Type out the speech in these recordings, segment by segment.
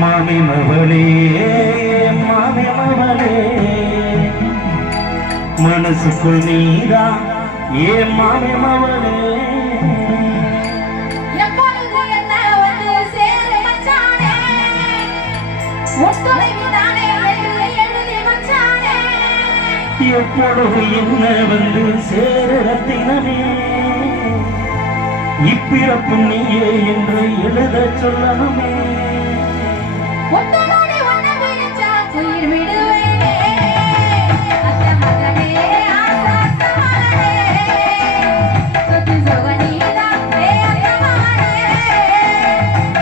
மாமி மவளே மாமி மவளே மனசுக்குள் நீதான் ஏ மாமி மவளே எப்பொழுது என்ன வந்து சேரத்தினமே இப்பிறப்பு நீயே என்று எழுத சொல்லணுமே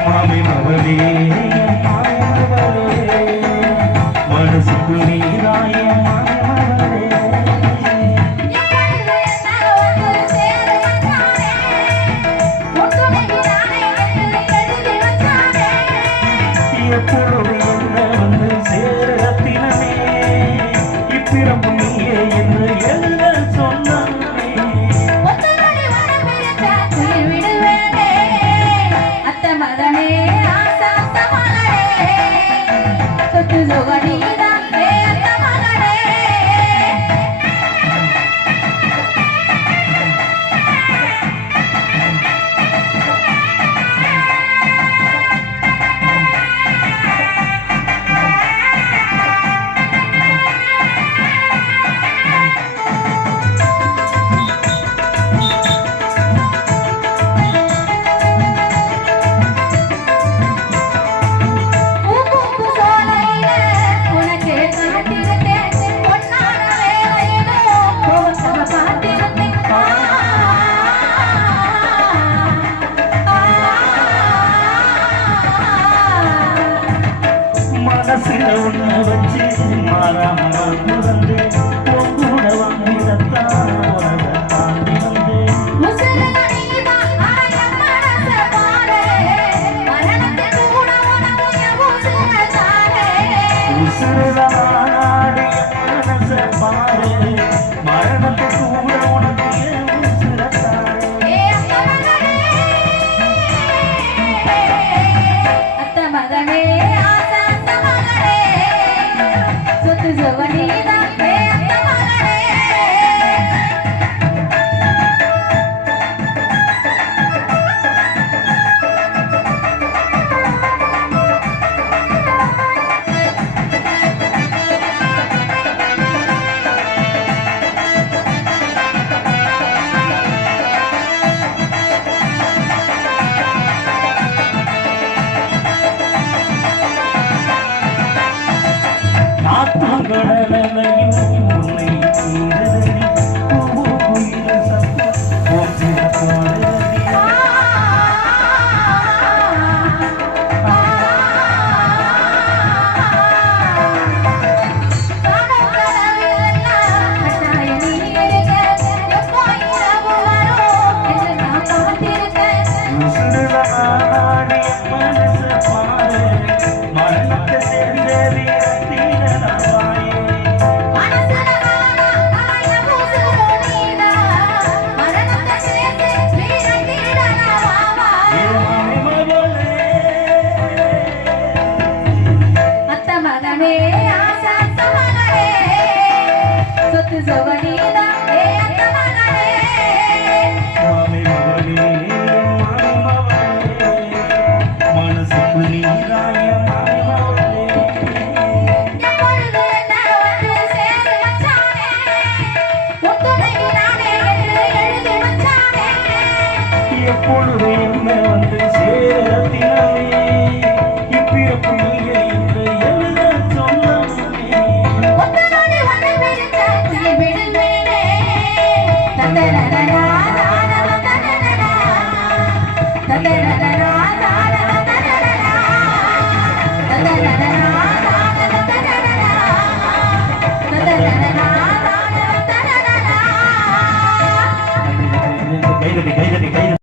மாமி மகளே மனசுக்கு நீதாய எப்பொழுது என்ன வந்து சேரத்தினமே இப்பிறப்பு நீயே என்று எழுத சொன்னமே மனசில உன்ன வச்சு மாறாம வந்து கூட வாங்கிடத்தான் தாண்டி வந்து உசுரதாடி மனச பாரு மரணத்தை கூட உனக்கு உசுரத்தாரு மகனே கடலையும் உன்னை சீரடி கோயில சத்திர போனடி உசுரதாடி மனச பாரு மரணத்தை சேர்ந்தேறி எப்பொழுது என்ன வந்து சேர